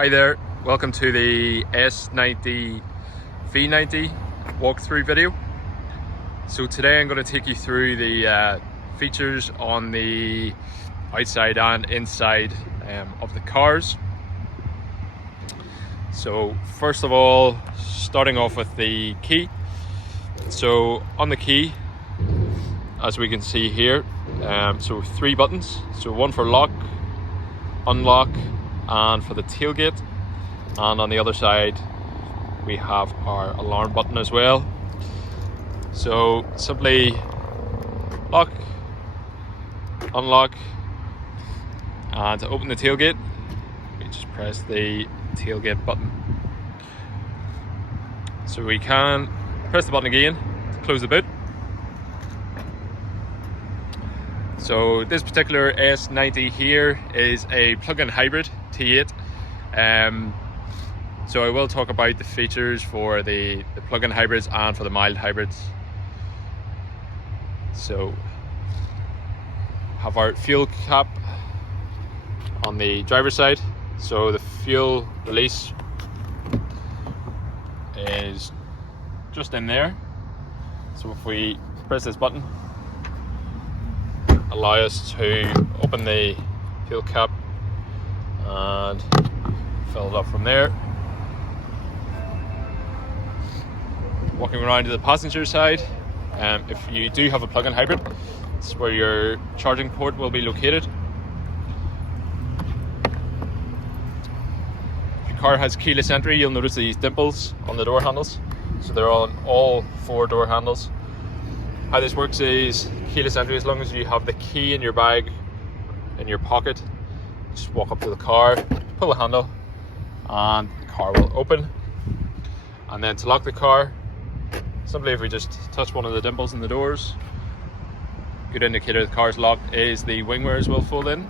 Hi there, welcome to the S90 V90 walkthrough video. So today I'm going to take you through the features on the outside and inside of the cars. So first of all, starting off with the key. So on the key, as we can see here, so 3 buttons. So one for lock, unlock, and for the tailgate, and on the other side we have our alarm button as well. So simply lock, unlock, and to open the tailgate we just press the tailgate button. So we can press the button again to close the boot. So this particular S90 here is a plug-in hybrid T8. So I will talk about the features for the plug-in hybrids and for the mild hybrids. So have our fuel cap on the driver's side. So the fuel release is just in there. So if we press this button, allow us to open the fuel cap and fill it up from there. Walking around to the passenger side, if you do have a plug-in hybrid, it's where your charging port will be located. If your car has keyless entry, you'll notice these dimples on the door handles. So they're on all 4 door handles. How this works is keyless entry, as long as you have the key in your bag, in your pocket, just walk up to the car, pull the handle, and the car will open. And then to lock the car, simply if we just touch one of the dimples in the doors, good indicator the car's locked is the wing mirrors will fold in.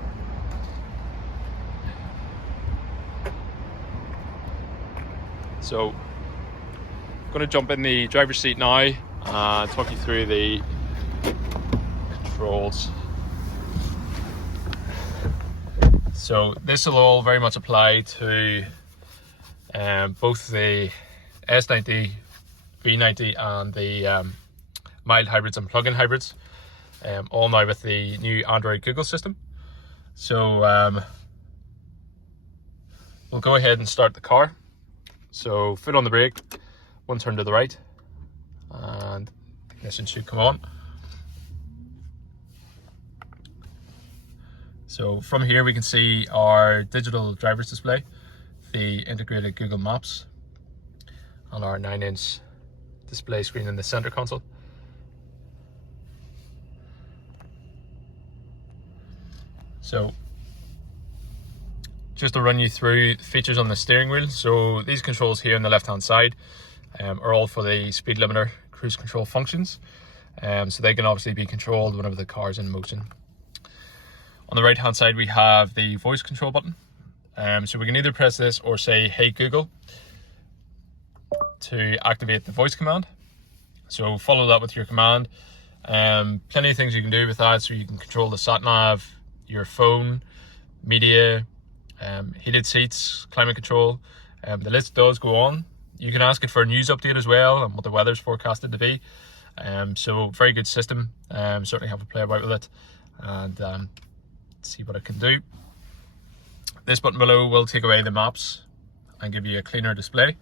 So I'm going to jump in the driver's seat now and talk you through the controls. So this will all very much apply to both the S90, V90 and the mild hybrids and plug-in hybrids, all now with the new Android Google system. So we'll go ahead and start the car. So foot on the brake, one turn to the right, and the ignition should come on. So from here we can see our digital driver's display, the integrated Google Maps, and our 9-inch display screen in the center console. So just to run you through the features on the steering wheel. So these controls here on the left hand side are all for the speed limiter cruise control functions. So they can obviously be controlled whenever the car is in motion. On the right hand side we have the voice control button. So we can either press this or say, "Hey Google," to activate the voice command. So follow that with your command. Plenty of things you can do with that. So you can control the sat nav, your phone, media, heated seats, climate control. The list does go on. You can ask it for a news update as well and what the weather's forecasted to be. So very good system. Certainly have a play about with it and see what it can do. This button below will take away the maps and give you a cleaner display.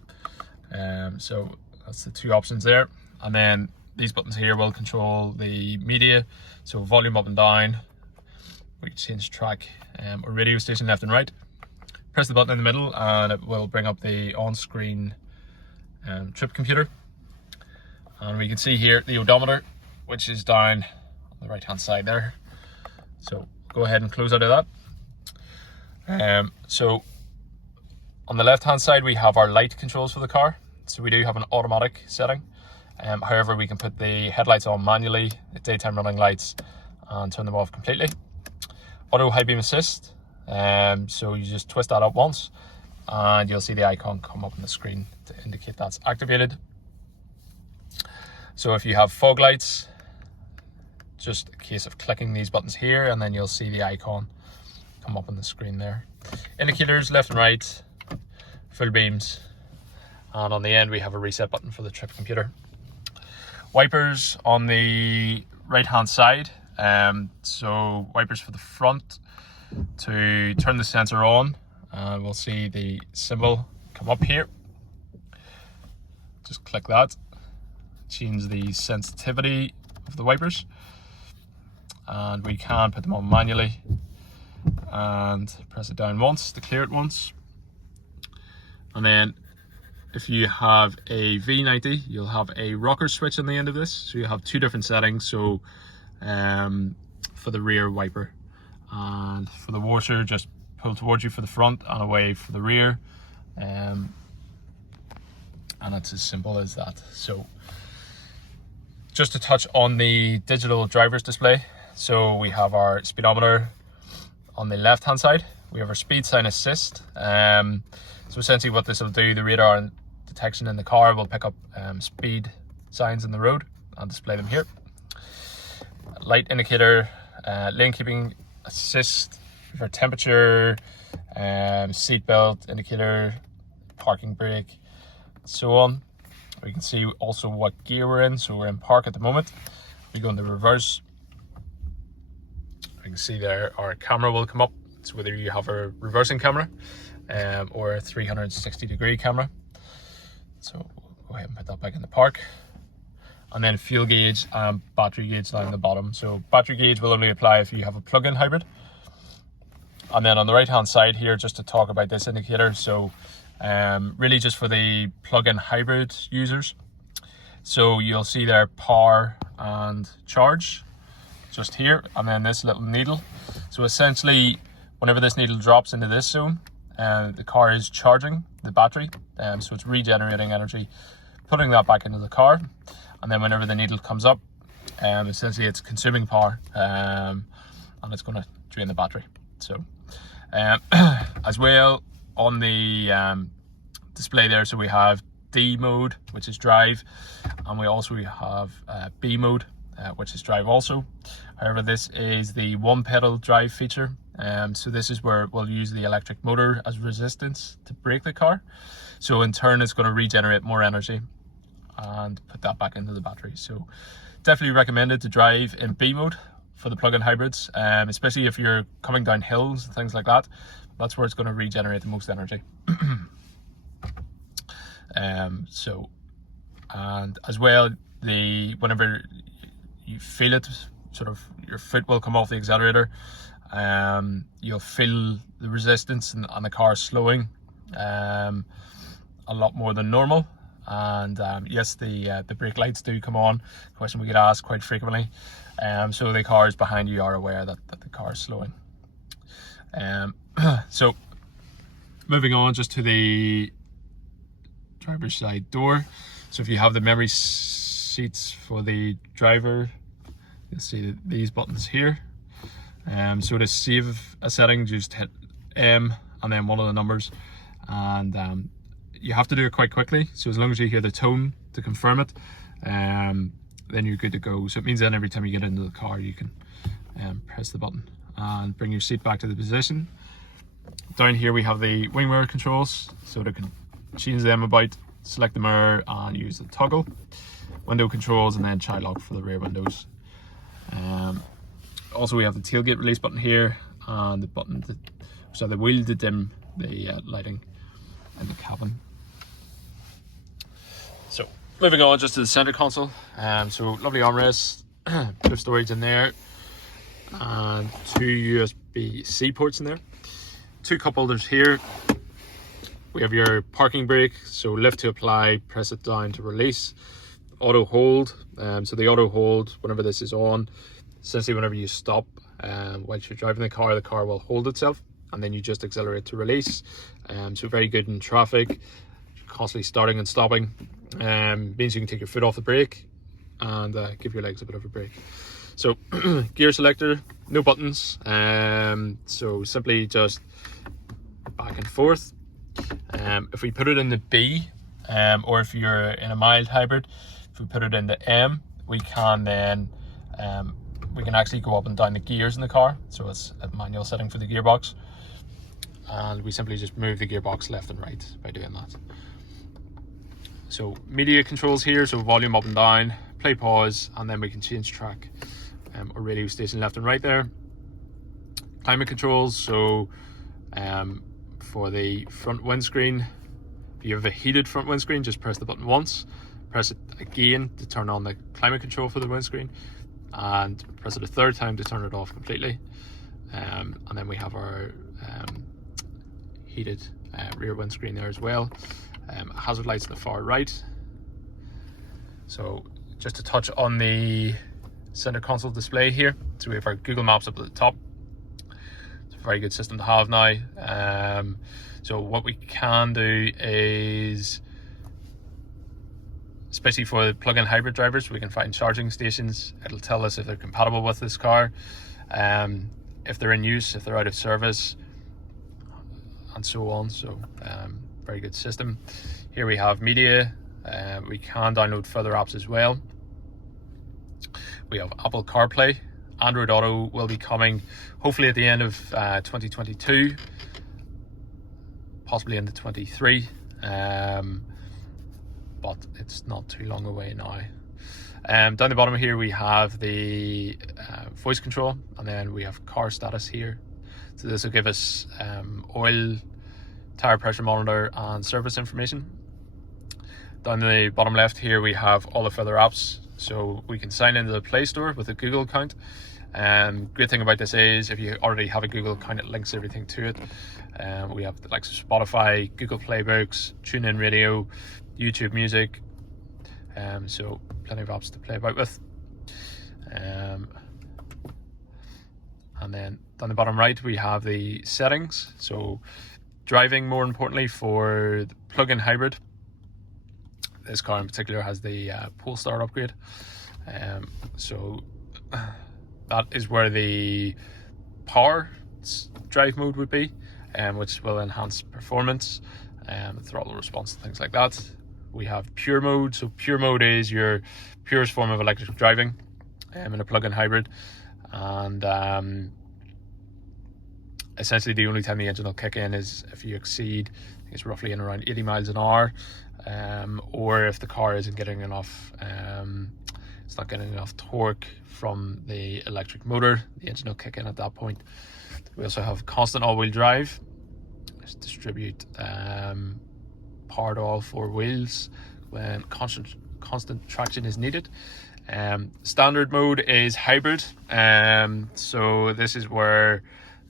So that's the 2 options there. And then these buttons here will control the media. So volume up and down. We can change track or radio station left and right. Press the button in the middle and it will bring up the on-screen trip computer. And we can see here the odometer, which is down on the right hand side there. So go ahead and close out of that. So on the left hand side we have our light controls for the car. So we do have an automatic setting. However, we can put the headlights on manually, the daytime running lights, and turn them off completely. Auto high beam assist. So you just twist that up once and you'll see the icon come up on the screen to indicate that's activated. So if you have fog lights, just a case of clicking these buttons here and then you'll see the icon come up on the screen there. Indicators left and right, full beams, and on the end we have a reset button for the trip computer. Wipers on the right hand side, so wipers for the front to turn the sensor on, and we'll see the symbol come up here. Just click that, change the sensitivity of the wipers, and we can put them on manually and press it down once to clear it once. And then if you have a V90, you'll have a rocker switch on the end of this, so you have two different settings. So for the rear wiper, and for the washer, just pull towards you for the front and away for the rear, and it's as simple as that. So just to touch on the digital driver's display, so we have our speedometer on the left hand side, we have our speed sign assist. So essentially what this will do, the radar detection in the car will pick up speed signs in the road and display them here. Light indicator, lane keeping assist for temperature, seat belt indicator, parking brake, so on. We can see also what gear we're in, so we're in park at the moment. We go into reverse, we can see there our camera will come up, so whether you have a reversing camera or a 360-degree camera. So we'll go ahead and put that back in the park. And then fuel gauge and battery gauge down the bottom. So battery gauge will only apply if you have a plug-in hybrid. And then on the right hand side here, just to talk about this indicator, so really just for the plug-in hybrid users. So you'll see there power and charge just here, and then this little needle. So essentially whenever this needle drops into this zone, the car is charging the battery, so it's regenerating energy, putting that back into the car. And then whenever the needle comes up, essentially it's consuming power, and it's going to drain the battery. So as well on the display there, so we have D mode, which is drive, and we also have B mode, which is drive also. However, this is the one pedal drive feature. So this is where we'll use the electric motor as resistance to brake the car. So in turn, it's going to regenerate more energy and put that back into the battery. So definitely recommended to drive in B mode for the plug-in hybrids, especially if you're coming down hills and things like that. That's where it's going to regenerate the most energy. And as well, whenever you feel it, sort of your foot will come off the accelerator, you'll feel the resistance and the car slowing a lot more than normal. And yes, the brake lights do come on, a question we get asked quite frequently. So the cars behind you are aware that the car is slowing. So moving on just to the driver's side door. So if you have the memory seats for the driver, you'll see these buttons here. So to save a setting, just hit M and then one of the numbers, and you have to do it quite quickly. So as long as you hear the tone to confirm it, then you're good to go. So it means that every time you get into the car, you can press the button and bring your seat back to the position. Down here we have the wing mirror controls, so they can change them about, select the mirror and use the toggle. Window controls, and then child lock for the rear windows. Also we have the tailgate release button here, and the button so the wheel to dim the lighting in the cabin. So moving on just to the center console, so lovely armrests, bit of storage in there, and two USB-C ports in there, two cup holders here. We have your parking brake, so lift to apply, press it down to release. Auto hold, so the auto hold, whenever this is on, essentially whenever you stop whilst you're driving the car will hold itself, and then you just accelerate to release. So very good in traffic, constantly starting and stopping. Means you can take your foot off the brake and give your legs a bit of a break. So gear selector, no buttons, so simply just back and forth. If we put it in the B, or if you're in a mild hybrid, if we put it in the M, we can then we can actually go up and down the gears in the car. So it's a manual setting for the gearbox, and we simply just move the gearbox left and right by doing that. So media controls here, so volume up and down, play, pause, and then we can change track or radio station left and right there. Climate controls, so for the front windscreen, if you have a heated front windscreen, just press the button once, press it again to turn on the climate control for the windscreen, and press it a third time to turn it off completely. And then we have our heated rear windscreen there as well. Hazard lights on the far right. So just to touch on the center console display here, so we have our Google Maps up at the top. It's a very good system to have now. So what we can do is, especially for the plug-in hybrid drivers, we can find charging stations. It'll tell us if they're compatible with this car, if they're in use, if they're out of service, and so on. So very good system. Here we have media. We can download further apps as well. We have Apple CarPlay. Android Auto will be coming hopefully at the end of 2022, possibly into 23, but it's not too long away now. Down the bottom here we have the voice control, and then we have car status here. So this will give us oil, tire pressure monitor, and service information. Down the bottom left here we have all the further apps, so we can sign into the Play Store with a Google account. Great thing about this is if you already have a Google account, it links everything to it. We have the likes of Spotify, Google Playbooks, TuneIn Radio, YouTube Music, so plenty of apps to play about with. And then down the bottom right we have the settings. So driving, more importantly, for the plug-in hybrid. This car in particular has the Polestar upgrade, so that is where the power drive mode would be, which will enhance performance, throttle response, and things like that. We have pure mode. So pure mode is your purest form of electric driving in a plug-in hybrid, and essentially the only time the engine will kick in is if you exceed, I think it's roughly in around 80 miles an hour, or if the car isn't getting enough, it's not getting enough torque from the electric motor, the engine will kick in at that point. We also have constant all-wheel drive. Let's distribute power to all four wheels when constant traction is needed. Standard mode is hybrid, so this is where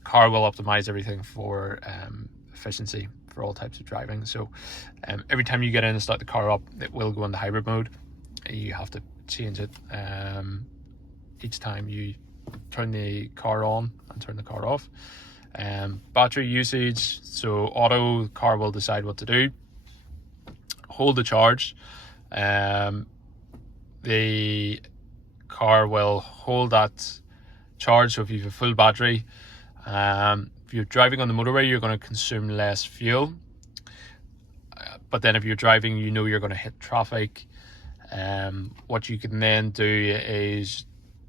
car will optimize everything for efficiency for all types of driving. So every time you get in and start the car up, it will go into hybrid mode. You have to change it each time you turn the car on and turn the car off. Battery usage, so auto, car will decide what to do. Hold the charge, the car will hold that charge. So if you have a full battery, if you're driving on the motorway, you're going to consume less fuel, but then if you're driving, you know you're going to hit traffic. What you can then do is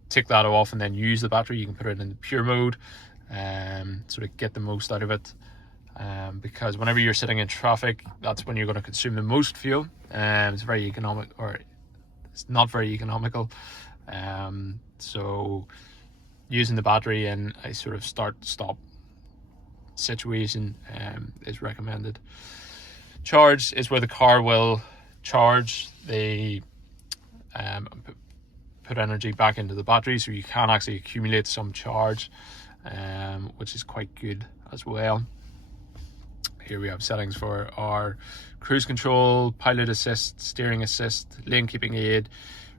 take that off and then use the battery. You can put it in pure mode, sort of get the most out of it, because whenever you're sitting in traffic, that's when you're going to consume the most fuel. It's very economic, or it's not very economical, so using the battery in a sort of start-stop situation is recommended. Charge is where the car will charge the put energy back into the battery, so you can actually accumulate some charge, which is quite good as well. Here we have settings for our cruise control, pilot assist, steering assist, lane keeping aid,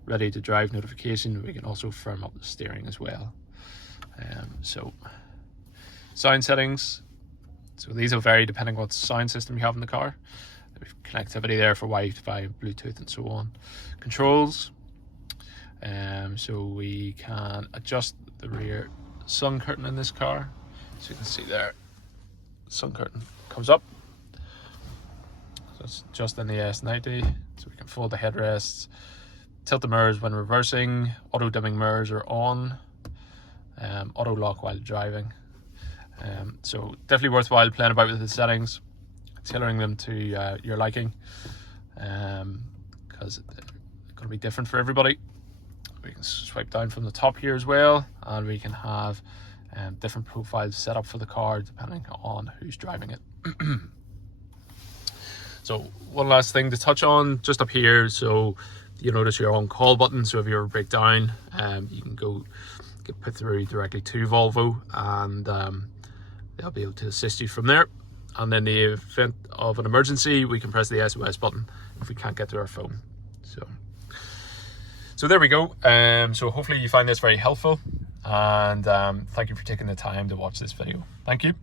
ready to drive notification. We can also firm up the steering as well. So sound settings, so these will vary depending what sound system you have in the car. There's connectivity there for Wi-Fi, Bluetooth, and so on. Controls, so we can adjust the rear sun curtain in this car. So you can see there, sun curtain comes up. So it's just in the S90. So we can fold the headrests, tilt the mirrors when reversing, auto dimming mirrors are on, auto lock while driving. So definitely worthwhile playing about with the settings, tailoring them to your liking, because they're going to be different for everybody. We can swipe down from the top here as well, and we can have different profiles set up for the car depending on who's driving it. So one last thing to touch on just up here, so you notice your on call button. So if you ever break down, you can get put through directly to Volvo, and they'll be able to assist you from there. And in the event of an emergency, we can press the SOS button if we can't get to our phone. So there we go. So hopefully you find this very helpful, and thank you for taking the time to watch this video. Thank you.